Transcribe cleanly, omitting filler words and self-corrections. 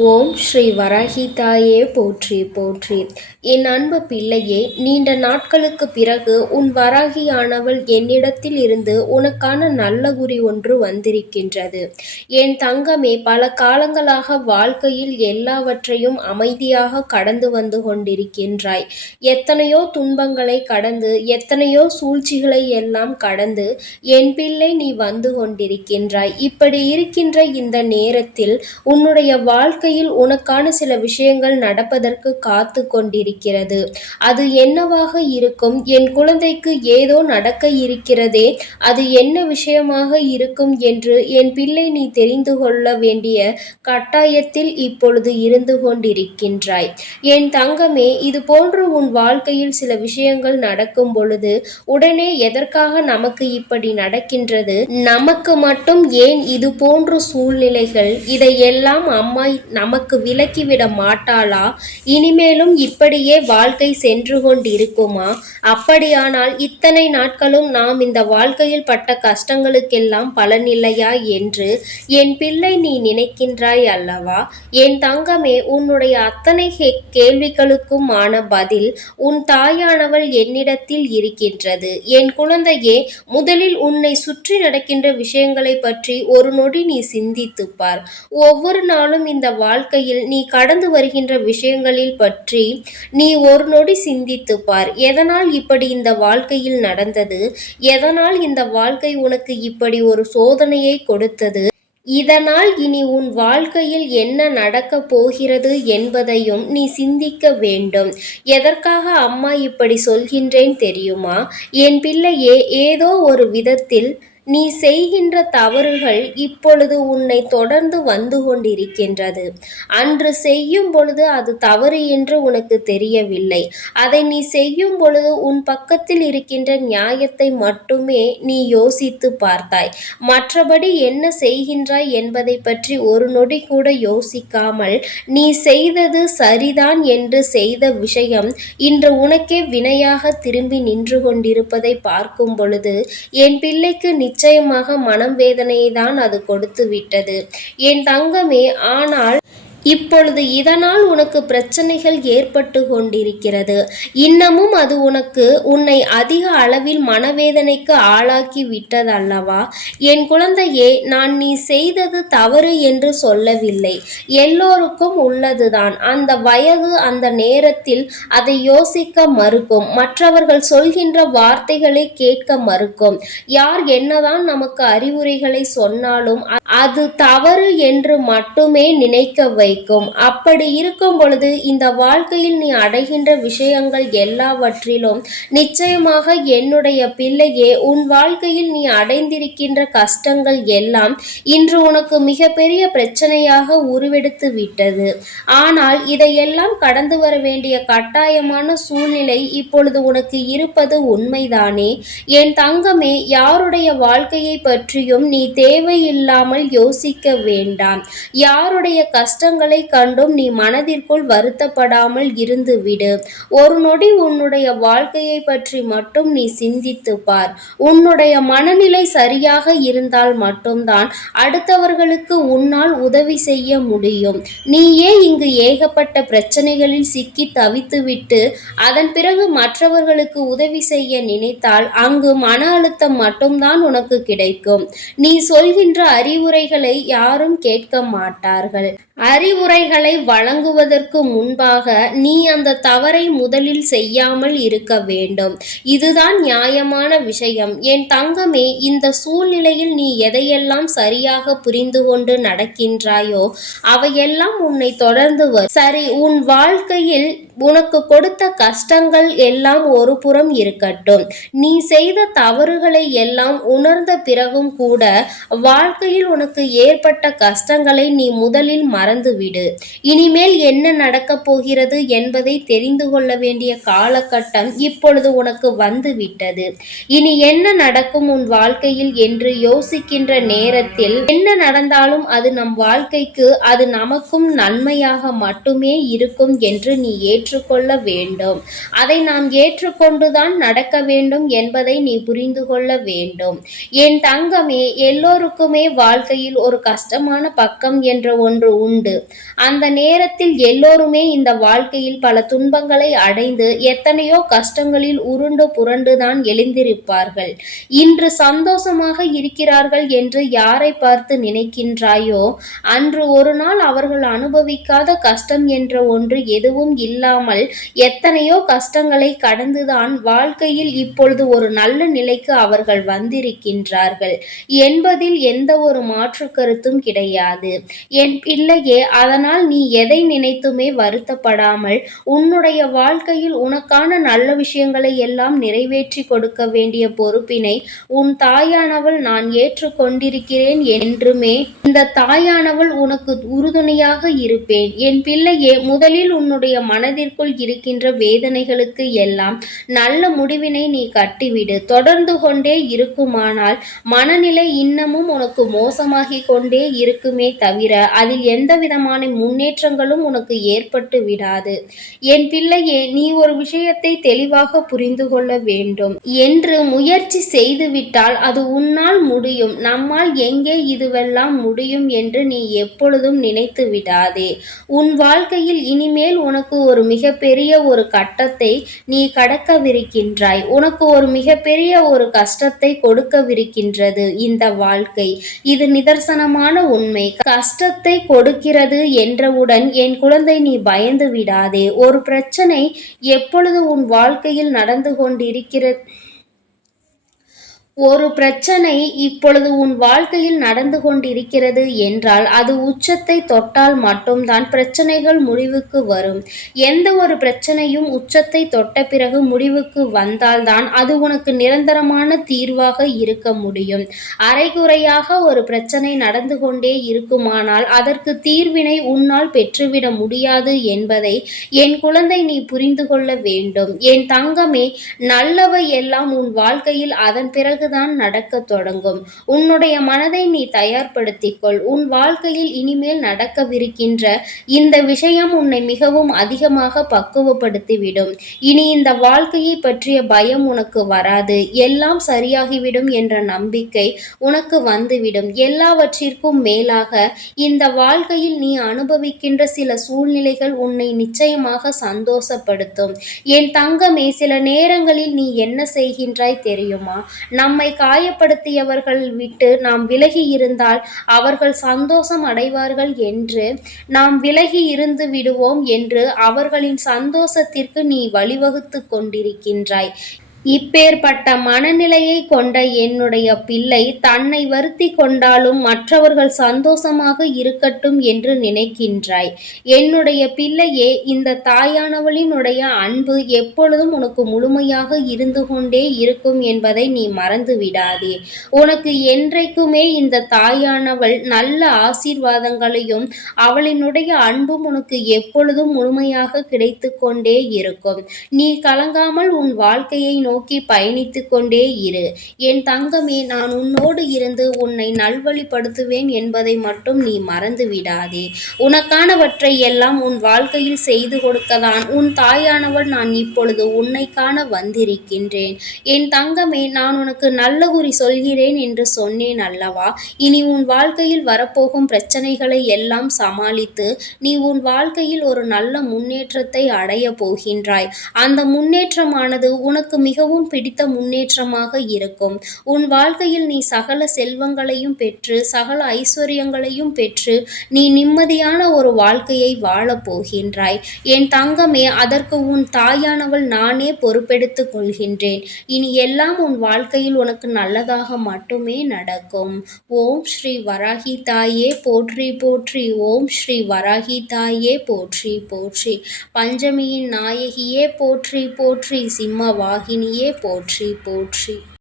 ஓம் ஸ்ரீ வராகி தாயே போற்றி போற்றி. என் அன்பு பிள்ளையே, நீண்ட நாட்களுக்கு பிறகு உன் வராகியானவள் என்னிடத்தில் இருந்து உனக்கான நல்ல குறி ஒன்று வந்திருக்கின்றது. என் தங்கமே, பல காலங்களாக வாழ்க்கையில் எல்லாவற்றையும் அமைதியாக கடந்து வந்து கொண்டிருக்கின்றாய். எத்தனையோ துன்பங்களை கடந்து, எத்தனையோ சூழ்ச்சிகளை எல்லாம் கடந்து என் பிள்ளை நீ வந்து கொண்டிருக்கின்றாய். இப்படி இருக்கின்ற இந்த நேரத்தில் உன்னுடைய வாழ்க்கையில் உனக்கான சில விஷயங்கள் நடப்பதற்கு காத்து கொண்டிருக்கிறது. அது என்னவாக இருக்கும்? என் குழந்தைக்கு ஏதோ நடக்க இருக்கிறதே, அது என்ன விஷயமாக இருக்கும் என்று என் பிள்ளை நீ தெரிந்து கொள்ள வேண்டிய கட்டாயத்தில் இப்பொழுது இருந்து கொண்டிருக்கின்றாய். என் தங்கமே, இது போன்று உன் வாழ்க்கையில் சில விஷயங்கள் நடக்கும் பொழுது உடனே எதற்காக நமக்கு இப்படி நடக்கின்றது, நமக்கு மட்டும் ஏன் இது போன்ற சூழ்நிலைகள், இதையெல்லாம் அம்மா நமக்கு விலக்கிவிட மாட்டாளா? இனிமேலும் இப்படியே வாழ்க்கை சென்று கொண்டிருக்குமா? அப்படியானால் இத்தனை நாட்களும் நாம் இந்த வாழ்க்கையில் பட்ட கஷ்டங்களுக்கெல்லாம் பலனில்லையா என்று என் பிள்ளை நீ நினைக்கின்றாய் அல்லவா? என் தங்கமே, உன்னுடைய அத்தனை கேள்விகளுக்குமான பதில் உன் தாயானவள் என்னிடத்தில் இருக்கின்றது. என் குழந்தையே, முதலில் உன்னை சுற்றி நடக்கின்ற விஷயங்களை பற்றி ஒரு நொடி நீ சிந்தித்துப் பார். ஒவ்வொரு நாளும் இந்த வாழ்க்கையில் நீ கடந்து வருகின்ற விஷயங்களில் பற்றி நீ ஒரு நொடி சிந்தித்து பார். எதனால் இப்படி இந்த வாழ்க்கையில் நடந்தது? எதனால் இந்த வாழ்க்கை உனக்கு இப்படி ஒரு சோதனையை கொடுத்தது? இதனால் இனி உன் வாழ்க்கையில் என்ன நடக்கப் போகிறது என்பதையும் நீ சிந்திக்க வேண்டும். எதற்காக அம்மா இப்படி சொல்கின்றேன் தெரியுமா? என் பிள்ளையே, ஏதோ ஒரு விதத்தில் நீ செய்கின்ற தவறுகள் இப்பொழுது உன்னை தொடர்ந்து வந்து கொண்டிருக்கின்றது. அன்று செய்யும் பொழுது அது தவறு என்று உனக்கு தெரியவில்லை. அதை நீ செய்யும் பொழுது உன் பக்கத்தில் இருக்கின்ற நியாயத்தை மட்டுமே நீ யோசித்து பார்த்தாய். மற்றபடி என்ன செய்கின்றாய் என்பதை பற்றி ஒரு நொடி கூட யோசிக்காமல் நீ செய்தது சரிதான் என்று செய்த விஷயம் இன்று உனக்கே வினையாக திரும்பி நின்று கொண்டிருப்பதை பார்க்கும் பொழுது என் பிள்ளைக்கு நிச்சயமாக மனம் வேதனையை தான் அது கொடுத்து விட்டது. என் தங்கமே, ஆனால் இப்பொழுது இதனால் உனக்கு பிரச்சனைகள் ஏற்பட்டு கொண்டிருக்கிறது. இன்னமும் அது உன்னை அதிக அளவில் மனவேதனைக்கு ஆளாக்கி விட்டதல்லவா? என் குழந்தையே, நான் நீ செய்தது தவறு என்று சொல்லவில்லை. எல்லோருக்கும் உள்ளதுதான். அந்த வயது, அந்த நேரத்தில் அதை யோசிக்க மறுக்கும். மற்றவர்கள் சொல்கின்ற வார்த்தைகளை கேட்க மறுக்கும். யார் என்னதான் நமக்கு அறிவுரைகளை சொன்னாலும் அது தவறு என்று மட்டுமே நினைக்க வைக்கும். அப்படி இருக்கும் பொழுது இந்த வாழ்க்கையில் நீ அடைகின்ற விஷயங்கள் எல்லாவற்றிலும் நிச்சயமாக என்னுடைய பிள்ளையே, உன் வாழ்க்கையில் நீ அடைந்திருக்கின்ற கஷ்டங்கள் எல்லாம் இன்று உனக்கு மிகப்பெரிய பிரச்சனையாக உருவெடுத்து விட்டது. ஆனால் இதையெல்லாம் கடந்து வர வேண்டிய கட்டாயமான சூழ்நிலை இப்பொழுது உனக்கு இருப்பது உண்மைதானே? என் தங்கமே, யாருடைய வாழ்க்கையை பற்றியும் நீ தேவையில்லாமல் யோசிக்க வேண்டாம். யாருடைய கஷ்டங்களை கண்டும் நீ மனதிற்குள் வருத்தப்படாமல் இருந்து விடு. ஒரு நொடி உன்னுடைய வாழ்க்கையை பற்றி மட்டும் நீ சிந்தித்து பார். உன்னுடைய மனநிலை சரியாக இருந்தால் மட்டும்தான் அடுத்தவர்களுக்கு உன்னால் உதவி செய்ய முடியும். நீயே இங்கு ஏகப்பட்ட பிரச்சனைகளில் சிக்கி தவித்துவிட்டு அதன் பிறகு மற்றவர்களுக்கு உதவி செய்ய நினைத்தால் அங்கு மன அழுத்தம் மட்டும்தான் உனக்கு கிடைக்கும். நீ சொல்கின்ற அறிவுரைகளை யாரும் கேட்க மாட்டார்கள். அறிவுரைகளை வழங்குவதற்கு முன்பாக நீ அந்த தவறை முதலில் செய்யாமல் இருக்க வேண்டும். இதுதான் நியாயமான விஷயம். என் தங்கமே, இந்த சூழ்நிலையில் நீ எதையெல்லாம் சரியாக புரிந்து கொண்டு நடக்கின்றாயோ அவையெல்லாம் உன்னை தொடர்ந்து வரும். சரி, உன் வாழ்க்கையில் உனக்கு கொடுத்த கஷ்டங்கள் எல்லாம் ஒரு புறம் இருக்கட்டும். நீ செய்த தவறுகளை எல்லாம் உணர்ந்த பிறகும் கூட வாழ்க்கையில் உனக்கு ஏற்பட்ட கஷ்டங்களை நீ முதலில் மறந்துவிடு. இனிமேல் என்ன நடக்கப் போகிறது என்பதை தெரிந்து கொள்ள வேண்டிய காலகட்டம் இப்பொழுது உனக்கு வந்துவிட்டது. இனி என்ன நடக்கும் உன் வாழ்க்கையில் என்று யோசிக்கின்ற நேரத்தில் என்ன நடந்தாலும் அது நம் வாழ்க்கைக்கு, அது நமக்கும் நன்மையாக மட்டுமே இருக்கும் என்று நீ ஏற்றுக்கொள்ள வேண்டும். அதை நாம் ஏற்றுக்கொண்டுதான் நடக்க வேண்டும் என்பதை நீ புரிந்து கொள்ள வேண்டும். என் தங்கமே, எல்லோருக்குமே வாழ்க்கையில் ஒரு கஷ்டமான பக்கம் என்ற ஒன்று உண்டு. அந்த நேரத்தில் எல்லோருமே இந்த வாழ்க்கையில் பல துன்பங்களை அடைந்து எத்தனையோ கஷ்டங்களில் உருண்டு புரண்டுதான் எழுந்திருப்பார்கள். இன்று சந்தோஷமாக இருக்கிறார்கள் என்று யாரை பார்த்து நினைக்கின்றாயோ, அன்று ஒரு நாள் அவர்கள் அனுபவிக்காத கஷ்டம் என்ற ஒன்று எதுவும் இல்லாமல் எத்தனையோ கஷ்டங்களை கடந்துதான் வாழ்க்கையில் இப்பொழுது ஒரு நல்ல நிலைக்கு அவர்கள் வந்திருக்கின்றார்கள் என்பதில் எந்த ஒரு மாற்று கருத்தும் கிடையாது. என் பிள்ளையே, அதனால் நீ எதை நினைத்துமே வருத்தப்படாமல் உன்னுடைய வாழ்க்கையில் உனக்கான நல்ல விஷயங்களை எல்லாம் நிறைவேற்றி கொடுக்க வேண்டிய பொறுப்பினை உன் தாயானவள் நான் ஏற்றுக்கொண்டிருக்கிறேன் என்றுமே இந்த தாயானவள் உனக்கு உறுதுணையாக இருப்பேன். என் பிள்ளையே, முதலில் உன்னுடைய மனதிற்குள் இருக்கின்ற வேதனைகளுக்கு எல்லாம் நல்ல முடிவினை நீ கட்டிவிடு. தொடர்ந்து கொண்டே இருக்குமானால் மனநிலை இன்னமும் உனக்கு மோசமாகிக் கொண்டே இருக்குமே தவிர அதில் எந்த விதமான முன்னேற்றங்களும் உனக்கு ஏற்பட்டு விடாது. என் பிள்ளையே, நீ ஒரு விஷயத்தை தெளிவாக புரிந்து கொள்ள வேண்டும். என்று முயற்சி செய்துவிட்டால் அது உன்னால் முடியும், நம்மால் எங்கே இதுவெல்லாம் முடியும் என்று நீ எப்பொழுதும் நினைத்து விடாதே. உன் வாழ்க்கையில் இனிமேல் உனக்கு ஒரு மிகப்பெரிய ஒரு கட்டத்தை நீ கடக்கவிருக்கின்றாய். உனக்கு ஒரு மிகப்பெரிய ஒரு கஷ்டத்தை கொடுக்கவிருக்கின்றது இந்த வாழ்க்கை. இது நிதர்சனமான உண்மை. கஷ்டத்தை கொடுக்கிறது என்றவுடன் என் குழந்தை நீ பயந்து விடாதே. ஒரு பிரச்சனை எப்பொழுது உன் வாழ்க்கையில் நடந்து கொண்டிருக்கிறது ஒரு பிரச்சனை இப்பொழுது உன் வாழ்க்கையில் நடந்து கொண்டிருக்கிறது என்றால் அது உச்சத்தை தொட்டால் மட்டும்தான் பிரச்சனைகள் முடிவுக்கு வரும். எந்த ஒரு பிரச்சனையும் உச்சத்தை தொட்ட பிறகு முடிவுக்கு வந்தால்தான் அது உனக்கு நிரந்தரமான தீர்வாக இருக்க முடியும். அரைகுறையாக ஒரு பிரச்சனை நடந்து கொண்டே இருக்குமானால் அதற்கு தீர்வினை உன்னால் பெற்றுவிட முடியாது என்பதை என் குழந்தை நீ புரிந்து கொள்ள வேண்டும். என் தங்கமே, நல்லவை எல்லாம் உன் வாழ்க்கையில் அதன் பிறகு தான் நடக்க தொடங்கும். உன்னுடைய மனதை நீ தயார்படுத்திக்கொள். உன் வாழ்க்கையில் இனிமேல் நடக்கவிருக்கின்ற இந்த விஷயம் உன்னை மிகவும் அதிகமாக பக்குவப்படுத்திவிடும். இனி இந்த வாழ்க்கையை பற்றிய பயம் உனக்கு வராது. எல்லாம் சரியாகிவிடும் என்ற நம்பிக்கை உனக்கு வந்துவிடும். எல்லாவற்றிற்கும் மேலாக இந்த வாழ்க்கையில் நீ அனுபவிக்கின்ற சில சூழ்நிலைகள் உன்னை நிச்சயமாக சந்தோஷப்படுத்தும். என் தங்கமே, சில நேரங்களில் நீ என்ன செய்கின்றாய் தெரியுமா? நம்மை காயப்படுத்தியவர்கள் விட்டு நாம் விலகி இருந்தால் அவர்கள் சந்தோஷம் அடைவார்கள் என்று நாம் விலகி இருந்து விடுவோம் என்று அவர்களின் சந்தோஷத்திற்கு நீ வழிவகுத்து கொண்டிருக்கின்றாய். இப்பேற்பட்ட மனநிலையை கொண்ட என்னுடைய பிள்ளை தன்னை வருத்தி கொண்டாலும் மற்றவர்கள் சந்தோஷமாக இருக்கட்டும் என்று நினைக்கின்றாய். என்னுடைய பிள்ளையே, இந்த தாயானவளினுடைய அன்பு எப்பொழுதும் உனக்கு முழுமையாக இருந்து கொண்டே இருக்கும் என்பதை நீ மறந்து விடாதே. உனக்கு என்றைக்குமே இந்த தாயானவள் நல்ல ஆசீர்வாதங்களையும் அவளினுடைய அன்பும் உனக்கு எப்பொழுதும் முழுமையாக கிடைத்து கொண்டே இருக்கும். நீ கலங்காமல் உன் வாழ்க்கையை நோக்கி பயணித்துக் கொண்டே இரு. என் தங்கமே, நான் உன்னோடு இருந்து உன்னை நல்வழிப்படுத்துவேன் என்பதை மட்டும் நீ மறந்து விடாதே. உனக்கானவற்றை எல்லாம் உன் வாழ்க்கையில் செய்து கொடுக்கதான் உன் தாயானவள் நான் இப்பொழுது உன்னை காண வந்திருக்கின்றேன். என் தங்கமே, நான் உனக்கு நல்ல குறி சொல்கிறேன் என்று சொன்னேன் அல்லவா? இனி உன் வாழ்க்கையில் வரப்போகும் பிரச்சனைகளை எல்லாம் சமாளித்து நீ உன் வாழ்க்கையில் ஒரு நல்ல முன்னேற்றத்தை அடைய போகின்றாய். அந்த முன்னேற்றமானது உனக்கு மிகவும் பிடித்த முன்னேற்றமாக இருக்கும். உன் வாழ்க்கையில் நீ சகல செல்வங்களையும் பெற்று சகல ஐஸ்வர்யங்களையும் பெற்று நீ நிம்மதியான ஒரு வாழ்க்கையை வாழப் போகின்றாய். என் தங்கமே, அதற்கு உன் தாயானவள் நானே பொறுப்பெடுத்துக் கொள்கின்றேன். இனி எல்லாம் உன் வாழ்க்கையில் உனக்கு நல்லதாக மட்டுமே நடக்கும். ஓம் ஸ்ரீ வராகி தாயே போற்றி போற்றி. ஓம் ஸ்ரீ வராகி தாயே போற்றி போற்றி. பஞ்சமியின் நாயகியே போற்றி போற்றி. சிம்ம வாகினியே போற்றி போற்றி.